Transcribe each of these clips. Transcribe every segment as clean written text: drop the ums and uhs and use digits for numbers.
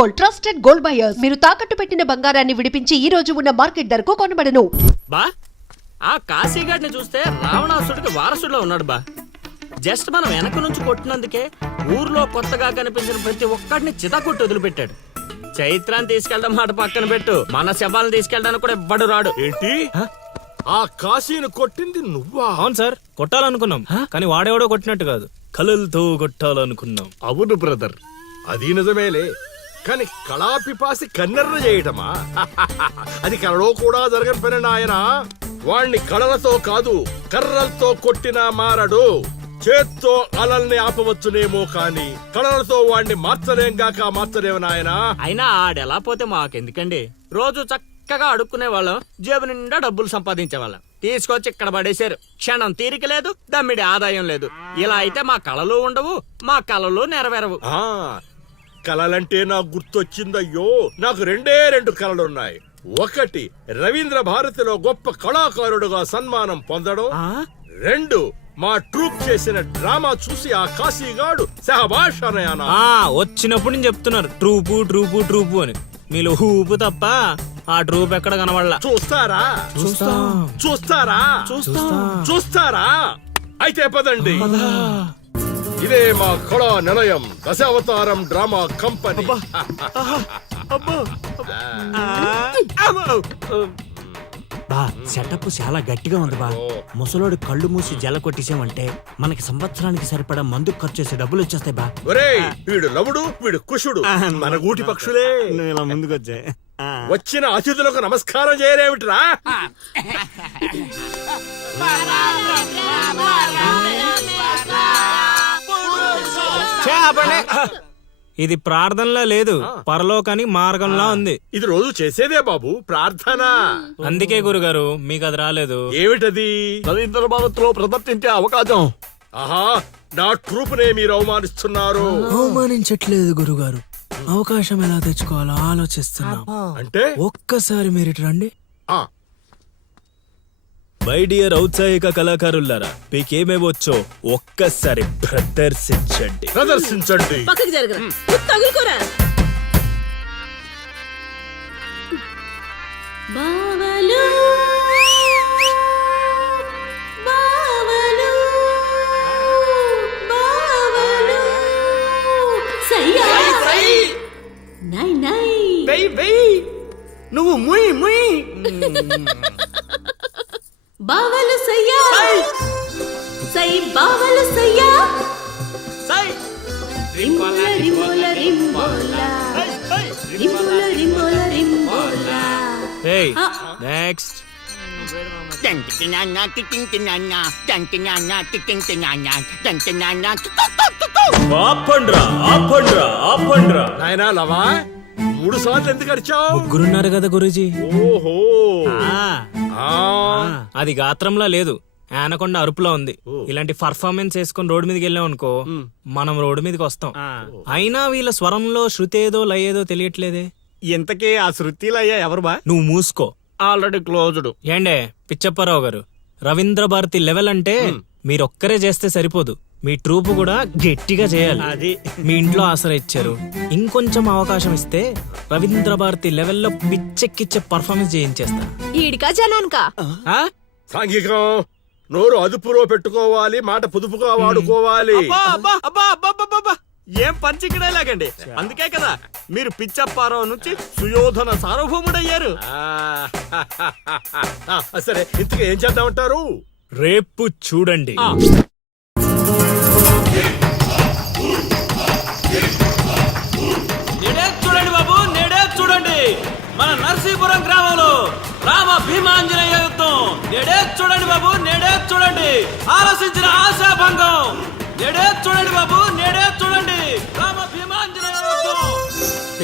Gold, trusted gold buyers. మీరు తాకట్టు పెట్టిన బంగారాన్ని విడిపించి ఈ రోజు ఉన్న మార్కెట్ ధరకు కొనబడను. బా ఆ కాశీగాడిని చూస్తే రావణాసుడికి వారసుడిలో ఉన్నాడు బా. జస్ట్ మనం వెనక నుంచి కొట్టినందుకే ఊర్లో కొత్తగా కనిపించిన ప్రతి ఒక్కడిని చితకొట్టి వదిలిపెట్టాడు. చైత్రాన్ని తీసుకెళ్ళడం మాట పక్కన పెట్టు, మన శవాలను తీసుకెళ్ళడానికి కూడా ఎవ్వడు రాడు. ఏంటి ఆ కాశీని కొట్టింది నువ్వా? అవును సార్, కొట్టాలనుకున్నాం కానీ వాడేవాడో కొట్టినట్టు కాదు, కలలతో కొట్టాలనుకున్నాం. అవును బ్రదర్, అది నిజమేలే. కానీ కళాపిపాసి కన్నెర్ర చేయటమా? అది కళలో కూడా జరగని పని నాయన. వాణ్ణి కళలతో కాదు కర్రలతో కొట్టినా మారడు. చేత్తో అలల్ని ఆపవచ్చునేమో కాని కళలతో వాణ్ణి మార్చలేంగాక మార్చలేము నాయనా. అయినా ఆడెలా పోతే మాకెందుకండి, రోజు చక్కగా అడుక్కునే వాళ్ళం, జేబు నిండా డబ్బులు సంపాదించేవాళ్ళం. తీసుకొచ్చి ఇక్కడ పడేశారు. క్షణం తీరిక లేదు, దమ్మిడి ఆదాయం లేదు. ఇలా అయితే మా కళలు ఉండవు, మా కళలు నెరవేరవు. ఆ కళలంటే నాకు గుర్తొచ్చిందయ్యో, నాకు రెండే రెండు కళలున్నాయి. ఒకటి రవీంద్ర భారతిలో గొప్ప కళాకారుడుగా సన్మానం పొందడం, రెండు మా ట్రూప్ చేసిన డ్రామా చూసి ఆ కాశీగాడు సహబాష్ అనయానా. వచ్చినప్పుడు నేను చెప్తున్నారు ట్రూపు ట్రూపు ట్రూపు అని, మీలో ఊపు తప్ప ఆ ట్రూప్ ఎక్కడ కనబడలా. చూస్తారా చూస్తారా? అయితే పదండి, ఇదే మా కళా నిలయం, దశావతారం డ్రామా కంపెనీ. బా సెటప్ చాలా గట్టిగా ఉంది బా. ముసలోడు కళ్ళు మూసి జల కొట్టేసామంటే మనకి సంవత్సరానికి సరిపడా మందుకు ఖర్చు చేసే డబ్బులు వచ్చేస్తాయి బా. ఒరేయ్, వీడు లవుడు వీడు కుషుడు మన గూటి పక్షులే. ఇలా ముందుకు వచ్చాయి. వచ్చిన అతిథులకు నమస్కారం చేయలేమిట్రా? ఇది ప్రార్థనలా లేదు, పరలోకాని మార్గంలా ఉంది. ఇది రోజు చేసేదే బాబు ప్రార్థన. అందుకే గురుగారు మీకు అది రాలేదు. ఏమిటది? రవీంద్ర భారతిలో ప్రదర్శించే అవకాశం. ఆహా, నా ట్రూపునే మీరు అవమానిస్తున్నారు. అవమానించట్లేదు గురుగారు, అవకాశం ఎలా తెచ్చుకోవాలో ఆలోచిస్తున్నాం. అంటే ఒక్కసారి మీరు ఇటు రండి. మై డియర్ ఔత్సాహిక కళాకారులారా, మీకేమేవచ్చో ఒక్కసారి ప్రదర్శించండి. పక్కకి జరగరా, తగులుకోరా. బావలు బావలు బావలు సయ్యా నై నై నువ్వు ముయ్ ముయ్. బావలు సయ్యా సై బావలు సయ్యా రింబోల రింబోల రింబోల రింబోల రింబోల రింబోల. ఏయ్ నెక్స్ట్. ఆపండ్రా. నాయనా లవా, 3 సార్లు ఎందుకు అరిచావు? ముగ్గురున్నారు కదా గురూజీ. ఓహో, అది గాత్రంలా లేదు, ఆనకొండ అరుపులో ఉంది. ఇలాంటి పర్ఫార్మెన్స్ వేసుకుని రోడ్డు మీదకి వెళ్ళాం అనుకో, మనం రోడ్డు మీదకి వస్తాం. అయినా వీళ్ళ స్వరంలో శృతేదో లయేదో తెలియట్లేదే. ఇంతకీ ఆ శృతిలయ్యా ఎవరు బా? నువ్వు మూసుకో, ఆల్రెడీ క్లోజ్డ్. ఏండే పిచ్చప్పారావు గారు, రవీంద్ర భారతి లెవెల్ అంటే మీరొక్కరే చేస్తే సరిపోదు, మీ ట్రూప్ కూడా గట్టిగా చేయాలి. అది మీ ఇంట్లో ఆసరా ఇచ్చారు, ఇంకొంచెం అవకాశం ఇస్తే రవీంద్ర భారతి లెవెల్లో పిచ్చెక్కిచ్చే పర్ఫార్మెన్స్ చేయించేస్తా. ఈడికా జనానికా? సాంఘికం, నోరు అదుపులో పెట్టుకోవాలి, మాట పొదుపుగా వాడుకోవాలి. ఏం పంచికడేలాగండి. అందుకే కదా మీరు పిచ్చప్పారావు నుంచి సుయోధన సార్వభౌముడయ్యారు. సరే, ఇంతకీ ఏం చేద్దామంటారు? రేపు చూడండి. నేడే చూడండి బాబు, నేడే చూడండి మన నర్సీపురం గ్రామంలో రామ భీమాంజనేయ యుద్ధం. నేడే చూడండి బాబు, నేడే చూడండి ఆలోచించిన ఆశాభంగం. నేడే చూడండి బాబు, నేడే చూడండి రామ భీమాంజనేయ యుద్ధం.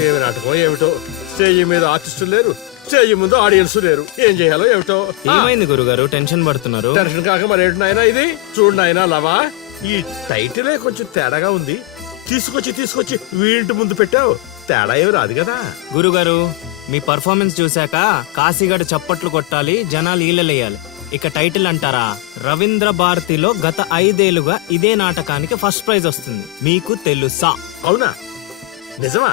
ఏమి నాటకం ఏమిటో, స్టేజ్ మీద ఆర్టిస్టులు లేరు, స్టేజ్ ముందు ఆడియన్స్ లేరు, ఏం చేయాలో ఏమిటో. ఏమైంది గురుగారు, టెన్షన్ పడుతున్నారు? టెన్షన్ కాక మరేంటి నాయనా ఇది? చూడు నాయనా లవా, ఈ టైటిలే కొంచెం తేడాగా ఉంది. తీసుకొచ్చి వీంటి ముందు పెట్టావు, తేడా ఏమి రాదు కదా. గురుగారు, మీ పర్ఫార్మెన్స్ చూశాక కాశీగడ చప్పట్లు కొట్టాలి, జనాలు ఈలలేయాలి. ఇక టైటిల్ అంటారా, రవీంద్ర భారతిలో గత 5 ఏళ్లుగా ఇదే నాటకానికి ఫస్ట్ ప్రైజ్ వస్తుంది. మీకు తెలుసా? అవునా? నిజమా?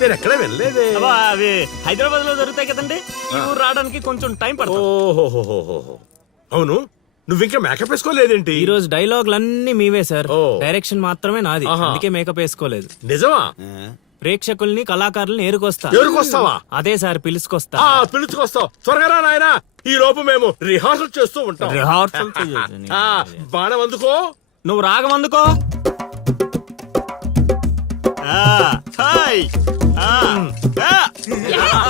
నేను ఎక్కడ వెళ్ళలేదే. అబ్బా, అవి హైదరాబాద్ లో దొరుకుతాయి కదండి. ఈ ఊరు రావడానికి కొంచెం టైం పడుతుంది. ఓహోహోహోహో. అవును, నువ్వు ఇంకా మేకప్ వేసుకోలేదేంటి? ఈ రోజు డైలాగులన్నీ మీవే సార్, ఓ. డైరెక్షన్ మాత్రమే నాది. ఆహా. అందుకే మేకప్ వేసుకోలేదు. నిజమా? ప్రేక్షకుల్ని కళాకారుల్ని ఏరుకొస్తా. ఎవరికొస్తావా? అదే సార్, పిలుచుకొస్తా. పిలుచుకొస్తావు. త్వరగా రా నాయనా, ఈ లోపు మేము రిహార్సల్ చేస్తూ ఉంటాం. రిహార్సల్ ఆ, బాణం అందుకో. నువ్వు రాగం అందుకో.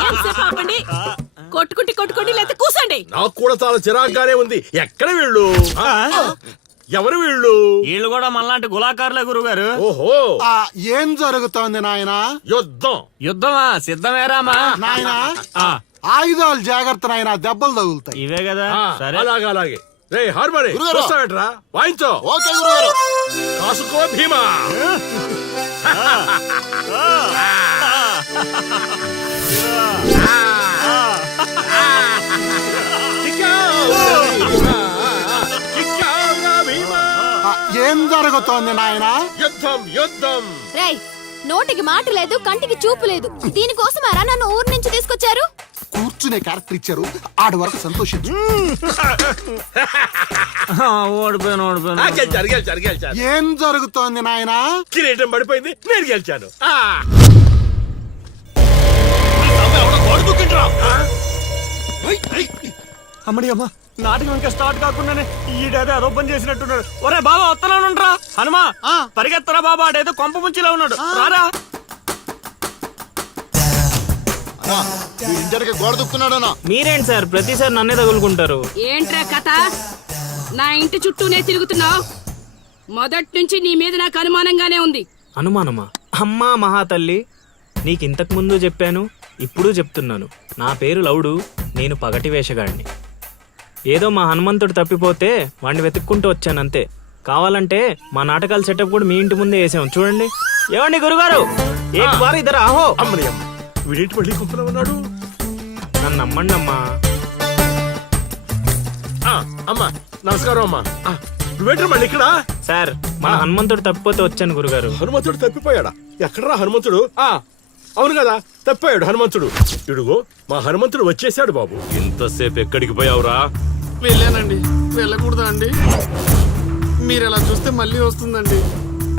ఎంతసేపు ఆపండి? కొట్టుకుంటే లేకపోతే కూసండి. నాకు కూడా చాలా చిరాగ్గానే ఉంది. ఎక్కడ వీళ్ళు? ఎవరు వీళ్ళు? వీళ్ళు కూడా మనలాంటి గులాకారులే గురుగారు. ఓహో, ఏం జరుగుతోంది నాయనా? యుద్ధం. యుద్ధమా? సిద్ధమేరామా? నాయనా ఆ, ఆయుధాలు జాగ్రత్త నాయనా, దెబ్బలు తగులుతాయి. ఇవే కదా. సరే, అలాగే అలాగే. రే హార్మోని గురుగారు. వస్తావేట్రా? వాయించో. ఓకే గురుగారు. కాసుకో భీమా. ఆ, ఏం జరుగుతోంది నాయనా? యుద్ధం యుద్ధం. రేయ్, నోటికి మాట లేదు, కంటికి చూపు లేదు. దీనికోసమారా నన్ను ఊరు నుంచి తీసుకొచ్చారు? కూర్చునే క్యారెక్టర్ ఇచ్చారు, ఆడి వరకు సంతోషించు. ఓడిపోయాను. గెలిచారు. ఏం జరుగుతోంది నాయనా? కిరీటం పడిపోయింది, నేను గెలిచాను. అమ్మడి అమ్మ, నాటకం ఇంకా స్టార్ట్ కాకుండానే ఈడేదో అదో పని చేసినట్టున్నాడు. ఒరే బాబా, వస్తున్నానుండ్రా. హనుమా, పరిగెత్తరా బాబా, ఆడేదో కొంప ముంచిలా ఉన్నాడు. రారా. ఇంటర్కి గోడ దుక్కున్నాడనా? మీరేంటి సార్ ప్రతిసారి నన్నే తగులుకుంటారు? ఏంట్రా కథ? నా ఇంటి చుట్టూనే తిరుగుతున్నావు. మొదటి నుంచి నీ మీద నాకు అనుమానంగానే ఉంది. అనుమానమా? అమ్మా మహాతల్లి, నీకు ఇంతకు ముందు చెప్పాను, ఇప్పుడు చెప్తున్నాను. నా పేరు లౌడు, నేను పగటి వేషగాడిని. ఏదో మా హనుమంతుడు తప్పిపోతే వాడిని వెతుక్కుంటూ వచ్చానంతే. కావాలంటే మా నాటకాల సెటప్ కూడా మీ ఇంటి ముందే వేసాం, చూడండి. ఏమండి గురుగారు, ఏక్ బార్ ఇద్దరు ఆహో. అమ్మని అమ్మ, వీడేంటి మళ్ళీ కుంపలో ఉన్నాడు? నన్ను నమ్మండి అమ్మా. అమ్మా నమస్కారం అమ్మా. నువ్వేంటి మళ్ళీ ఇక్కడ? సార్, మా హనుమంతుడు తప్పిపోతే వచ్చాను గురుగారు. హనుమంతుడు తప్పిపోయాడా? ఎక్కడరా హనుమంతుడు? అవును కదా, తప్పిపోయాడు హనుమంతుడు. ఇడుగో మా హనుమంతుడు వచ్చేసాడు బాబు. ఇంతసేపు ఎక్కడికి పోయావురా? వెళ్ళానండి. వెళ్ళకూడదా అండి? మీరు ఎలా చూస్తే మళ్ళీ వస్తుందండి.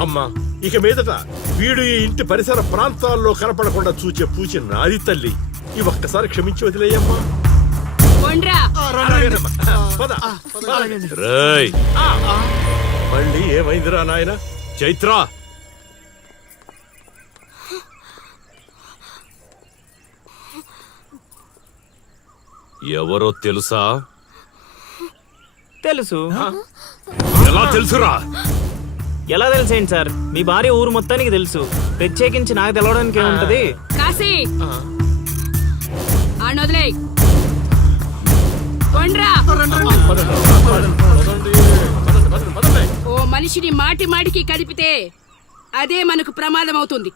అమ్మా, ఇక మీదట వీడు ఈ ఇంటి పరిసర ప్రాంతాల్లో కనపడకుండా చూచే పూచి నాది తల్లి. ఈ ఒక్కసారి క్షమించి వదిలేయమ్మా. కొండ్రా. అలాగేనమ్మా. పద. రేయ్, మళ్ళీ ఏమైందిరా నాయన? చైత్ర, ఎవరో తెలుసా? తెలుసు. ఎలా తెలుసురా? ఎలా తెలిసేంటి సార్, మీ భార్య ఊరు మొత్తానికి తెలుసు. ప్రత్యేకించి నాకు తెలవడానికి ఏముంటది? కాశీ, ఆడొదిలే. కొండ్రా. ఓ మనిషిని మాటి మాటికి కదిపితే అదే మనకు ప్రమాదం అవుతుంది.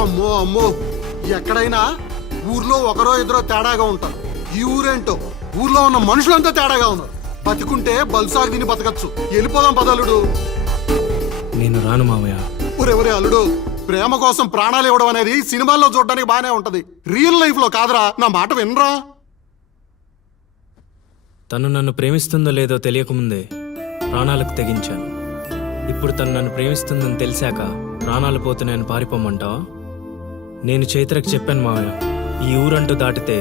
అమ్మో అమ్మో, ఎక్కడైనా ఊర్లో ఒకరో ఇద్దరో తేడాగా ఉంటారు. ఈ ఊరేంటో ఊర్లో ఉన్న మనుషులంతా తేడాగా ఉన్నారు. బతికుంటే బల్సాగు తిని బతకచ్చు. వెళ్ళిపోదాం పదలుడు. నేను రాను మావయ్య. ఒరే అల్లుడు, ప్రేమ కోసం ప్రాణాలు ఇవ్వడం అనేది సినిమాల్లో చూడడానికి బానే ఉంటది, రియల్ లైఫ్ లో కాదురా. నా మాట వినరా? తను నన్ను ప్రేమిస్తుందో లేదో తెలియకముందే ప్రాణాలకు తెగించాను. ఇప్పుడు తను నన్ను ప్రేమిస్తుందని తెలిసాక ప్రాణాలు పోతున్నాయని పారిపోమంటావా? నేను చైత్రకు చెప్పాను మావయ్య, ఈ ఊరంటూ దాటితే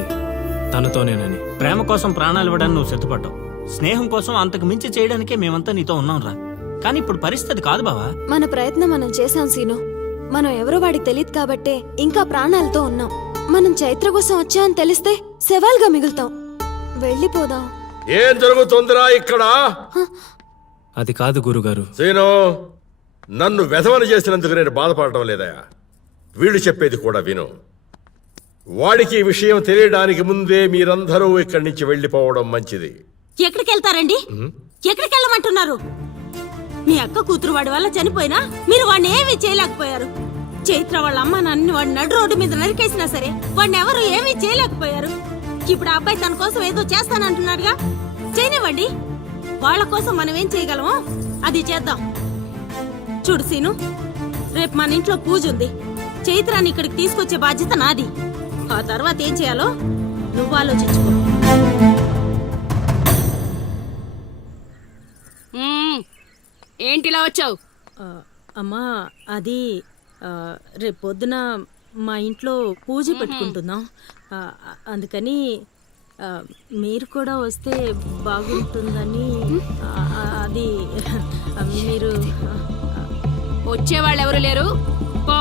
తనతోనేనని. ప్రేమ కోసం ప్రాణాలు ఇవ్వడానికి నువ్వు సిద్ధపడ్డావు. స్నేహం కోసం అంతకు మించి చేయడానికే మేమంతా నీతో ఉన్నాం రా. కానీ ఇప్పుడు పరిస్థితి కాదు బావా. మన ప్రయత్నం మనం చేశాం సీను. మనం ఎవరో వాడికి తెలియదు కాబట్టే ఇంకా ప్రాణాలతో ఉన్నాం. మనం చైత్ర కోసం వచ్చామని తెలిస్తే శవాలుగా మిగులుతాం. వెళ్ళిపోదాం. ఏం జరుగుతుందిరా ఇక్కడ? అది కాదు గురుగారు. సీను, నన్ను వెధవని చేసినందుకు నేను బాధపడటం లేదా? వీళ్ళు చెప్పేది కూడా విను. వాడికి ఈ విషయం తెలియడానికి ముందే మీరందరూ ఇక్కడి నుంచి వెళ్ళిపోవడం మంచిది. ఎక్కడికి వెళ్తారండి? ఎక్కడికి వెళ్ళమంటున్నారు? మీ అక్క కూతురు వాడి వల్ల చనిపోయినా మీరు వాడిని ఏమీ చేయలేకపోయారు. చైత్ర వాళ్ళ అమ్మ నన్ను వాడు నడు రోడ్డు మీద నరికేసినా సరే వాడిని ఎవరు ఏమీ చేయలేకపోయారు. ఇప్పుడు ఆ అబ్బాయి తన కోసం ఏదో చేస్తానంటున్నాడుగా, చేయనివ్వండి. వాళ్ళ కోసం మనం ఏం చేయగలమో అది చేద్దాం. చూడు సీను, రేపు మన ఇంట్లో పూజ ఉంది. చైత్రాన్ని ఇక్కడికి తీసుకొచ్చే బాధ్యత నాది. ఆ తర్వాత ఏం చేయాలో నువ్వు ఆలోచించుకో. ఏంటిలా వచ్చావు? అమ్మా, అది రేపు పొద్దున మా ఇంట్లో పూజ పెట్టుకుంటున్నాం. అందుకని మీరు కూడా వస్తే బాగుంటుందని. అది మీరు వచ్చేవాళ్ళు ఎవరు లేరు. పో.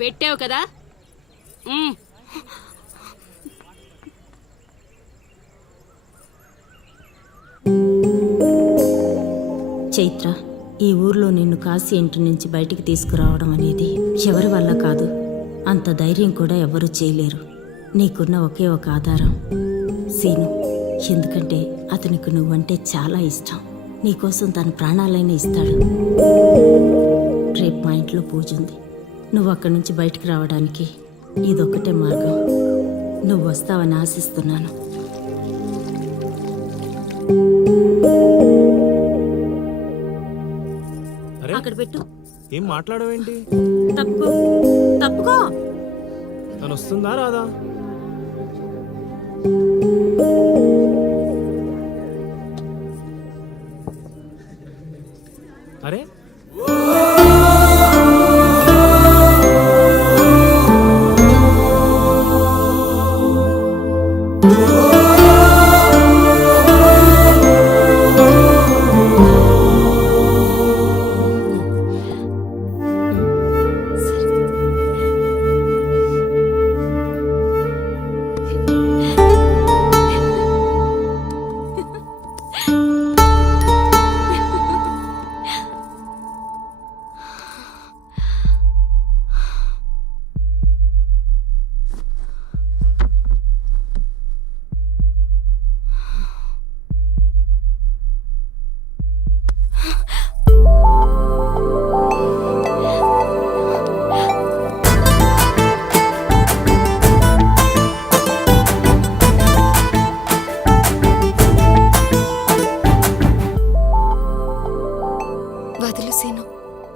పెట్టావు కదా. చైత్ర, ఈ ఊర్లో నిన్ను కాశీ ఇంటి నుంచి బయటికి తీసుకురావడం అనేది ఎవరి వల్ల కాదు. అంత ధైర్యం కూడా ఎవరూ చేయలేరు. నీకున్న ఒకే ఒక ఆధారం సీను. ఎందుకంటే అతనికి నువ్వంటే చాలా ఇష్టం. నీకోసం తన ప్రాణాలైనా ఇస్తాడు. రేపు మా ఇంట్లో పూజ ఉంది. నువ్వు అక్కడి నుంచి బయటికి రావడానికి ఇదొక్కటే మార్గం. నువ్వు వస్తావని ఆశిస్తున్నాను. అక్కడ పెట్టు. ఏం మాట్లాడవేంటి? తప్పుకో, తప్పుకో. తను వస్తుందా రాదా? అరే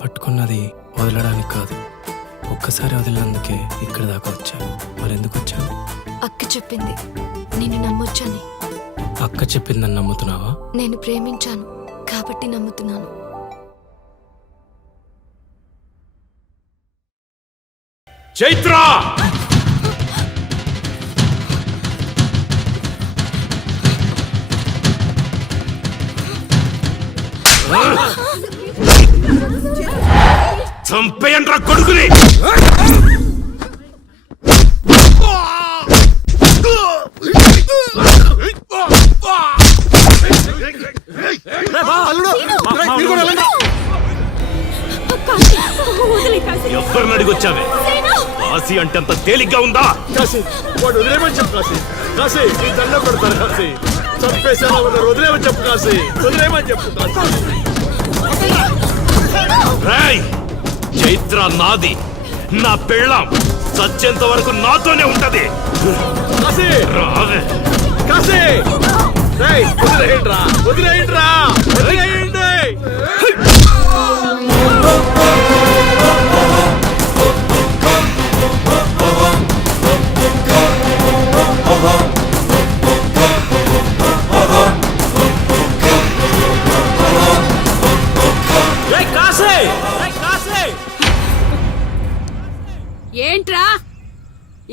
పట్టుకున్నది వదలడానికి కాదు, ఒక్కసారి వదిలినందుకే ఇక్కడ దాకా వచ్చాను. మరెందుకు వచ్చాను? అక్క చెప్పింది నిన్ను నమ్మొచ్చని. అక్క చెప్పిందని నమ్ముతున్నావా? నేను ప్రేమించాను కాబట్టి నమ్ముతున్నాను. చైత్ర! చంపేయండ్రా కొడుకుని! ఎవరిని అడిగొచ్చావే? కాశీ అంటే అంత తేలిగ్గా ఉందా? కాశీ, వాడు వదిలేమని చెప్పు. కాశీ, కాశీ నీ దండం పెడతాను. కాశీ, చంపేసేలా ఉన్నారు. వదిలేమని చెప్పు. కాశీ, వదిలేమని చెప్పు. కాశీ, చైత్ర నాది, నా పెళ్ళాం. చచ్చేంత వరకు నాతోనే ఉంటది. కాశీ, రావే. కాశీ, వదిలేయండిరా, వదిలేయండిరా, వదిలేయండి. ఏంట్రా,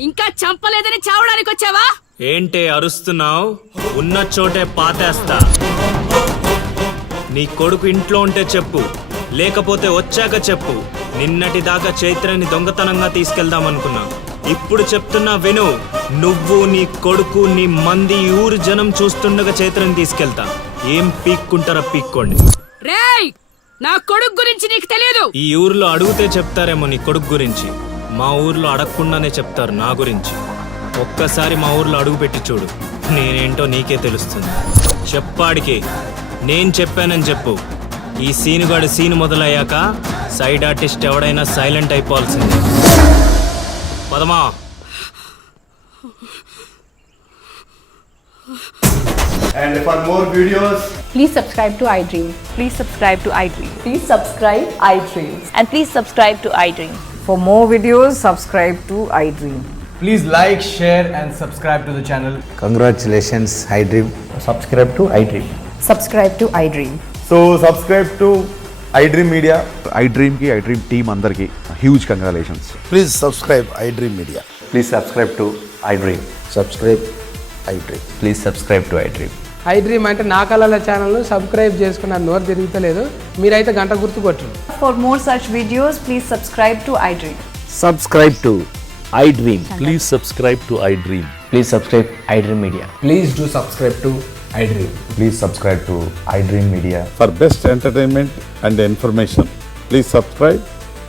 ఇంకా చంపలేదని చావడానికి వచ్చావా? ఏంటే అరుస్తున్నావు? ఉన్న చోటే పాతేస్తా. నీ కొడుకు ఇంట్లో ఉంటే చెప్పు, లేకపోతే వచ్చాక చెప్పు. నిన్నటి దాకా చైత్రని దొంగతనంగా తీసుకెళ్దామనుకున్నా. ఇప్పుడు చెప్తున్నా విను. నువ్వు, నీ కొడుకు, నీ మంది ఊరు జనం చూస్తుండగా చైత్రని తీసుకెళ్తా. ఏం పీక్కుంటారా పీక్కోండి. రేయ్, నా కొడుకు గురించి నీకు తెలియదు. ఈ ఊర్లో అడిగితే చెప్తారేమో నీ కొడుకు గురించి. మా ఊర్లో అడగకుండానే చెప్తారు నా గురించి. ఒక్కసారి మా ఊర్లో అడుగు పెట్టి చూడు, నేనేంటో నీకే తెలుస్తుంది. చెప్పాడికి నేను చెప్పానని చెప్పు. ఈ సీనుగాడి సీన్ మొదలయ్యాక సైడ్ ఆర్టిస్ట్ ఎవడైనా silent అయిపోవాల్సిందే. పదమా. And for more videos, Please subscribe to iDream. Please subscribe to iDream. Please subscribe iDream. And please subscribe to iDream. For more videos, subscribe to iDream. please like, share, and subscribe to the channel. Congratulations, iDream. Subscribe to iDream. Subscribe to iDream. So, subscribe to iDream Media. iDream ki iDream team andarki huge congratulations. Please subscribe I dream media. Please subscribe to iDream. Subscribe I dream. Please subscribe to iDream. iDream అంటే నా కళల ఛానల్ను subscribe చేసుకున్న నోరు తిరుగుతలేదు. మీరైతే గంట గుర్తు కొట్టండి. For more such videos, please subscribe to iDream. Subscribe to iDream. Please subscribe to iDream. Please subscribe iDream Media. Please do subscribe to iDream. Please subscribe to iDream Media. For best entertainment and information, please subscribe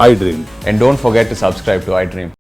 iDream. And don't forget to subscribe to iDream.